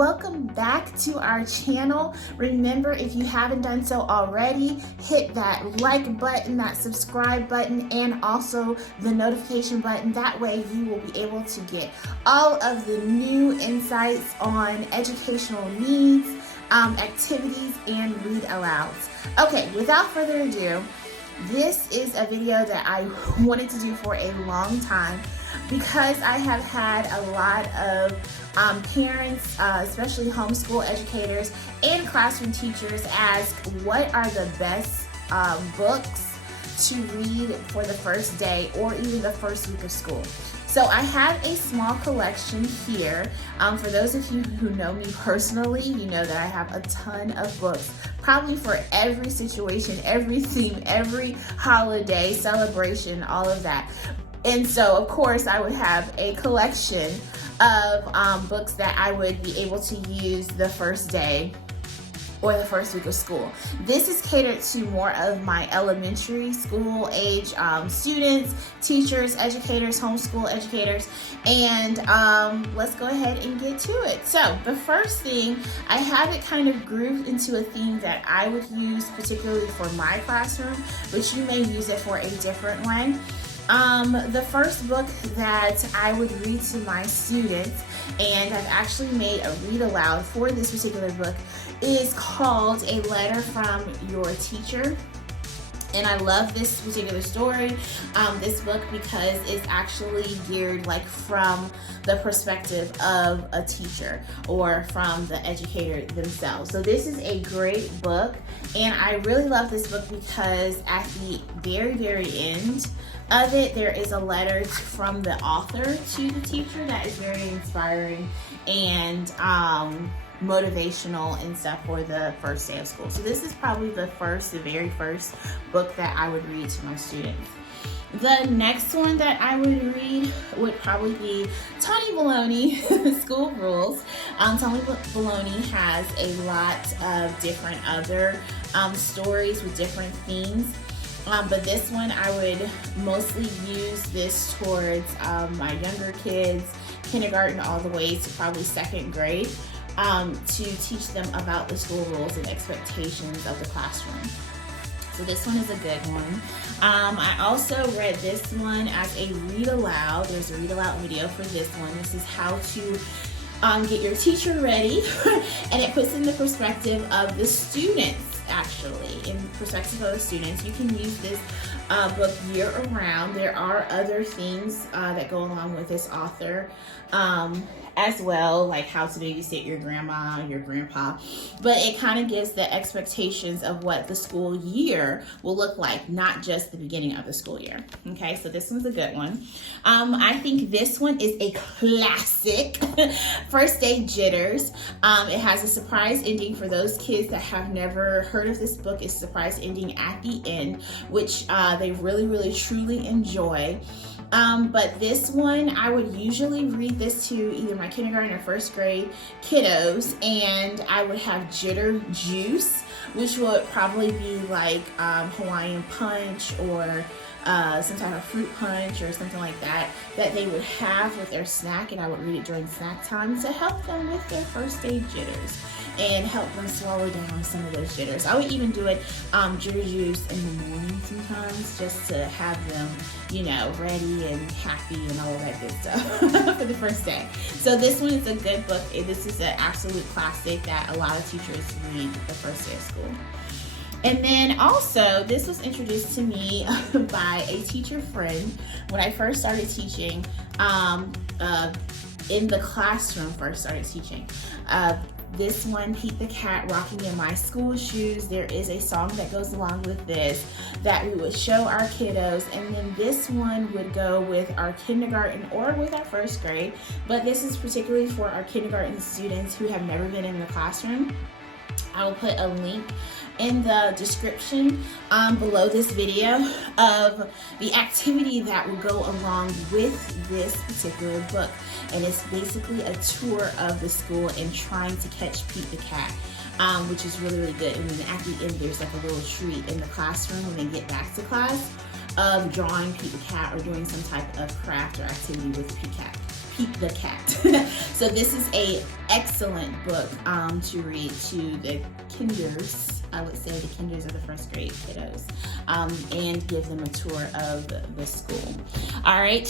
welcome back to our channel. Remember, if you haven't done so already, hit that like button, that subscribe button, and also the notification button. That way you will be able to get all of the new insights on educational needs, activities, and read alouds. Okay, without further ado, this is a video that I wanted to do for a long time because I have had a lot of parents, especially homeschool educators and classroom teachers, ask what are the best books to read for the first day or even the first week of school. So I have a small collection here. For those of you who know me personally, you know that I have a ton of books, probably for every situation, every theme, every holiday, celebration, all of that. And so, of course, I would have a collection of books that I would be able to use the first day or the first week of school. This is catered to more of my elementary school age students, teachers, educators, homeschool educators, and let's go ahead and get to it. So the first thing, I have it kind of grouped into a theme that I would use particularly for my classroom, but you may use it for a different one. The first book that I would read to my students, and I've actually made a read aloud for this particular book, is called A Letter from Your Teacher. And I love this particular story, this book, because it's actually geared like from the perspective of a teacher or from the educator themselves. So this is a great book, and I really love this book because at the very, very end of it, there is a letter from the author to the teacher that is very inspiring and motivational and stuff for the first day of school. So this is probably the very first book that I would read to my students. The next one that I would read would probably be Tony Baloney, School Rules. Tony Baloney has a lot of different other stories with different themes. But this one, I would mostly use this towards my younger kids, kindergarten all the way to probably second grade, to teach them about the school rules and expectations of the classroom. So this one is a good one. I also read this one as a read aloud. There's a read aloud video for this one. This is how to get your teacher ready, and it puts in the perspective of the students. Actually, in perspective of the students, you can use this book year around. There are other things that go along with this author as well, like how to babysit your grandma, your grandpa, but it kind of gives the expectations of what the school year will look like, not just the beginning of the school year. Okay, so this one's a good one. I think this one is a classic, First Day Jitters. It has a surprise ending for those kids that have never heard of this book. It's a surprise ending at the end, which they really truly enjoy. But this one, I would usually read this to either my kindergarten or first grade kiddos, and I would have jitter juice, which would probably be like Hawaiian punch or some type of fruit punch or something like that they would have with their snack, and I would read it during snack time to help them with their first day jitters and help them swallow down some of those jitters. I would even do it jitter juice in the morning sometimes, just to have them, you know, ready and happy and all of that good stuff for the first day. So this one is a good book. This is an absolute classic that a lot of teachers read the first day of school. And then also, this was introduced to me by a teacher friend when I first started teaching, in the classroom first started teaching. This one, Pete the Cat, Rocking in My School Shoes. There is a song that goes along with this that we would show our kiddos, and then this one would go with our kindergarten or with our first grade, but this is particularly for our kindergarten students who have never been in the classroom. I will put a link in the description below this video of the activity that will go along with this particular book. And it's basically a tour of the school and trying to catch Pete the Cat, which is really good. And then at the end, there's like a little treat in the classroom when they get back to class of drawing Pete the Cat or doing some type of craft or activity with Pete the Cat. Pete the Cat. So this is a excellent book to read to the kinders. I would say the kinders of the first grade kiddos, and give them a tour of the school. All right,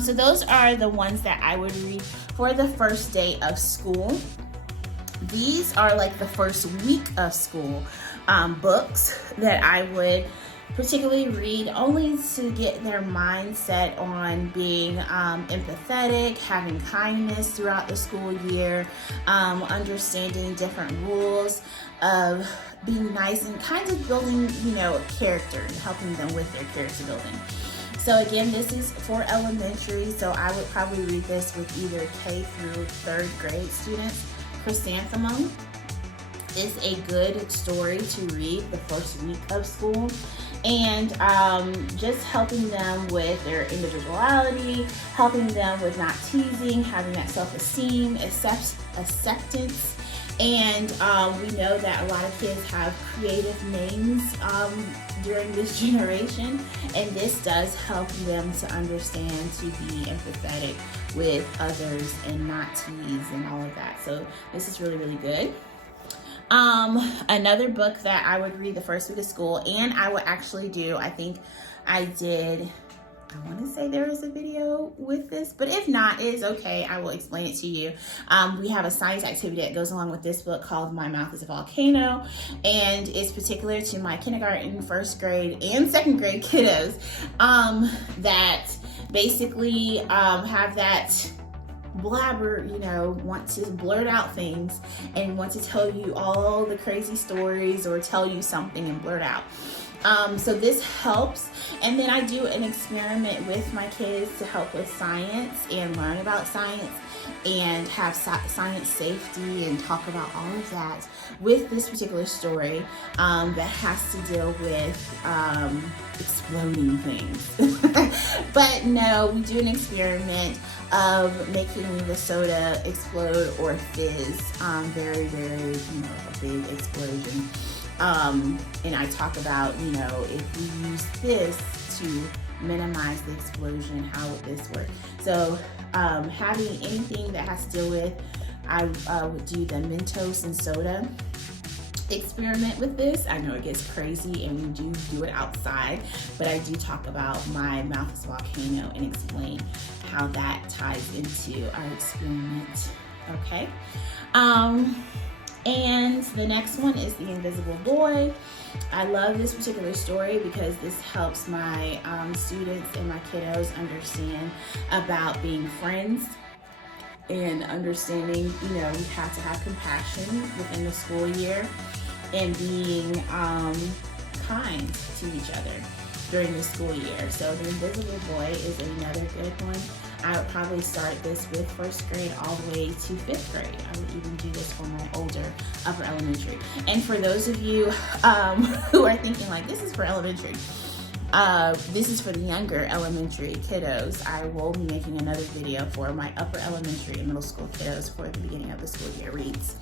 so those are the ones that I would read for the first day of school. These are like the first week of school books that I would particularly read, only to get their mindset on being empathetic, having kindness throughout the school year, understanding different rules of being nice, and kind of building, a character and helping them with their character building. So again, this is for elementary, so I would probably read this with either K through 3rd grade students. Chrysanthemum is a good story to read the first week of school, and just helping them with their individuality, helping them with not teasing, having that self-esteem, acceptance. And we know that a lot of kids have creative names during this generation, and this does help them to understand to be empathetic with others and not tease and all of that. So this is really, really good. Another book that I would read the first week of school, and I would actually do, I think I did, I want to say there is a video with this, but if not, it is okay. I will explain it to you. We have a science activity that goes along with this book called My Mouth is a Volcano, and it's particular to my kindergarten, 1st grade, and 2nd grade kiddos that basically have that blabber, want to blurt out things and want to tell you all the crazy stories or tell you something and blurt out. So this helps. And then I do an experiment with my kids to help with science and learn about science and have science safety and talk about all of that with this particular story that has to deal with exploding things. But no, we do an experiment of making the soda explode or fizz, very, very, a big explosion. And I talk about, if we use this to minimize the explosion, how would this work? So having anything that has to deal with, I would do the Mentos and soda experiment with this. I know it gets crazy and we do it outside, but I do talk about My Mouth is a Volcano and explain how that ties into our experiment. Okay. And the next one is The Invisible Boy. I love this particular story because this helps my students and my kiddos understand about being friends and understanding, we have to have compassion within the school year and being kind to each other during the school year. So The Invisible Boy is another good one. I would probably start this with 1st grade all the way to 5th grade. I would even do this for my older upper elementary. And for those of you who are thinking like, this is for elementary, this is for the younger elementary kiddos. I will be making another video for my upper elementary and middle school kiddos for the beginning of the school year reads.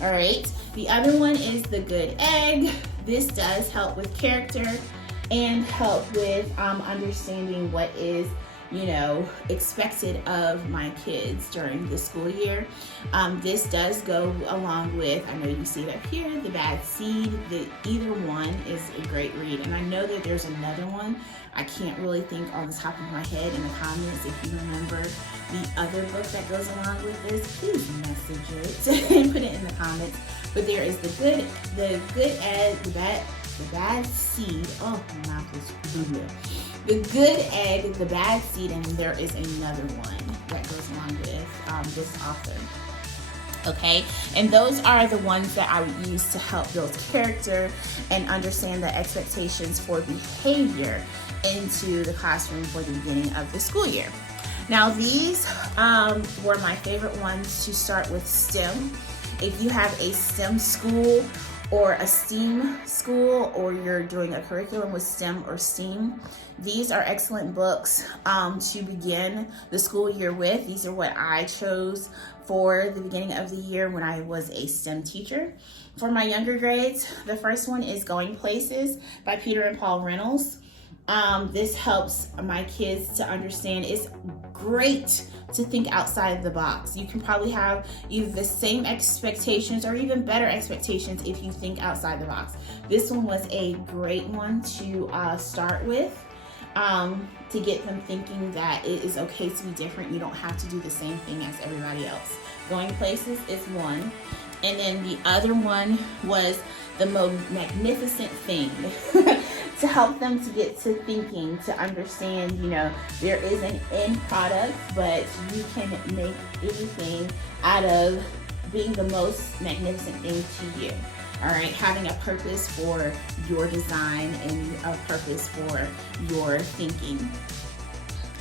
All right, the other one is The Good Egg. This does help with character and help with understanding what is expected of my kids during the school year. This does go along with, I know you see it up here, The Bad Seed. Either one is a great read. And I know that there's another one. I can't really think on the top of my head. In the comments, if you remember the other book that goes along with this, please message it and put it in the comments. But there is The Good Egg, The Bad Seed. Oh, my mouth is blue. The Good Egg, The Bad Seed, and there is another one that goes along with this author. Okay, and those are the ones that I would use to help build character and understand the expectations for behavior into the classroom for the beginning of the school year. Now, these were my favorite ones to start with STEM. If you have a STEM school or a STEAM school, or you're doing a curriculum with STEM or STEAM, these are excellent books to begin the school year with. These are what I chose for the beginning of the year when I was a STEM teacher. For my younger grades, the first one is Going Places by Peter and Paul Reynolds. This helps my kids to understand. It's great to think outside the box. You can probably have either the same expectations or even better expectations if you think outside the box. This one was a great one to start with, to get them thinking that it is okay to be different. You don't have to do the same thing as everybody else. Going places is one. And then the other one was the most magnificent thing to help them to get to thinking, to understand, you know, there is an end product, but you can make anything out of being the most magnificent thing to you. All right, having a purpose for your design and a purpose for your thinking.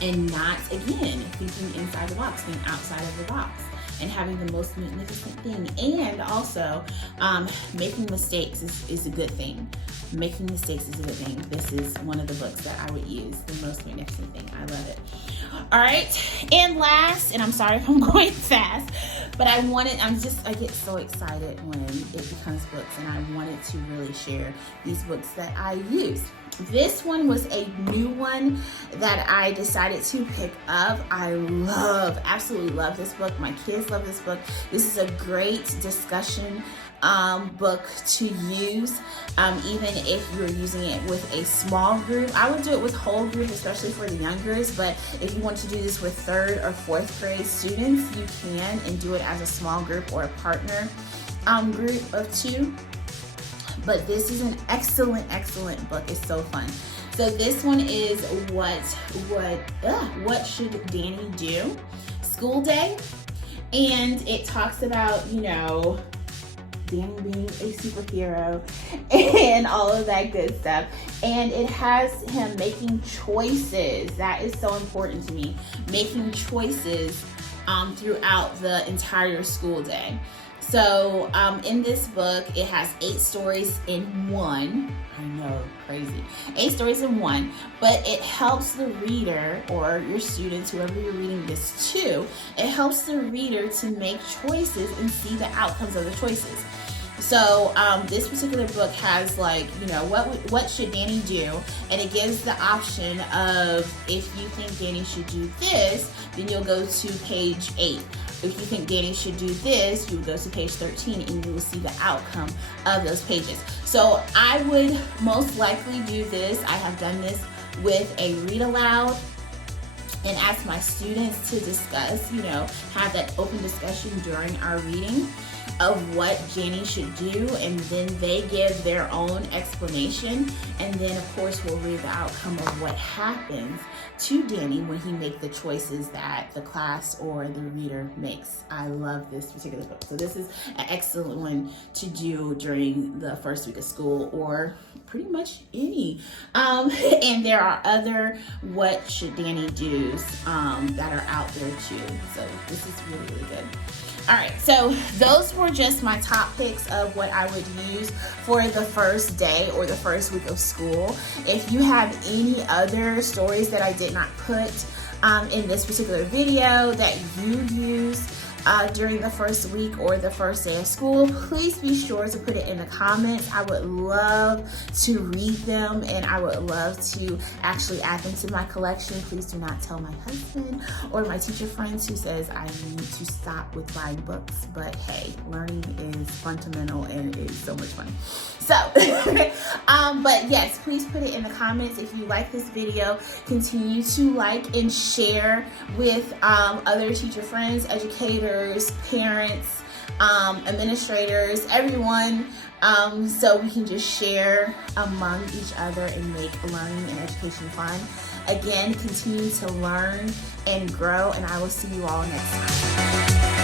And not, again, thinking inside the box, thinking outside of the box. And having the most magnificent thing. And also, making mistakes is a good thing. Making mistakes is a good thing. This is one of the books that I would use, The Most Magnificent Thing. I love it. All right, and last, and I'm sorry if I'm going fast, but I get so excited when it becomes books, and I wanted to really share these books that I use. This one was a new one that I decided to pick up. I absolutely love this book. My kids love this book. This is a great discussion book to use, even if you're using it with a small group. I would do it with whole group, especially for the youngers, but if you want to do this with 3rd or 4th grade students, you can, and do it as a small group or a partner group of 2. But this is an excellent book. It's so fun. So this one is what should Danny do? School day. And it talks about, you know, Danny being a superhero and all of that good stuff. And it has him making choices. That is so important to me. Making choices throughout the entire school day. So in this book, it has 8 stories in one. I know, crazy. 8 stories in one, but it helps the reader, or your students, whoever you're reading this to, it helps the reader to make choices and see the outcomes of the choices. So this particular book has, like, you know, what should Danny do? And it gives the option of, if you think Danny should do this, then you'll go to page 8. If you think Danny should do this, you would go to page 13 and you will see the outcome of those pages. So I would most likely do this. I have done this with a read aloud and ask my students to discuss, you know, have that open discussion during our reading of what Danny should do, and then they give their own explanation, and then of course we'll read the outcome of what happens to Danny when he makes the choices that the class or the reader makes. I love this particular book. So this is an excellent one to do during the first week of school, or pretty much any. And there are other what should Danny do's that are out there too. So this is really, really good. All right, so those were just my top picks of what I would use for the first day or the first week of school. If you have any other stories that I did not put in this particular video that you use during the first week or the first day of school, please be sure to put it in the comments. I would love to read them, and I would love to actually add them to my collection. Please do not tell my husband or my teacher friends who says I need to stop with buying books, but hey, learning is fundamental and it is so much fun. So, but yes, please put it in the comments. If you like this video, continue to like and share with other teacher friends, educators, parents, administrators, everyone, so we can just share among each other and make learning and education fun. Again, continue to learn and grow, and I will see you all next time.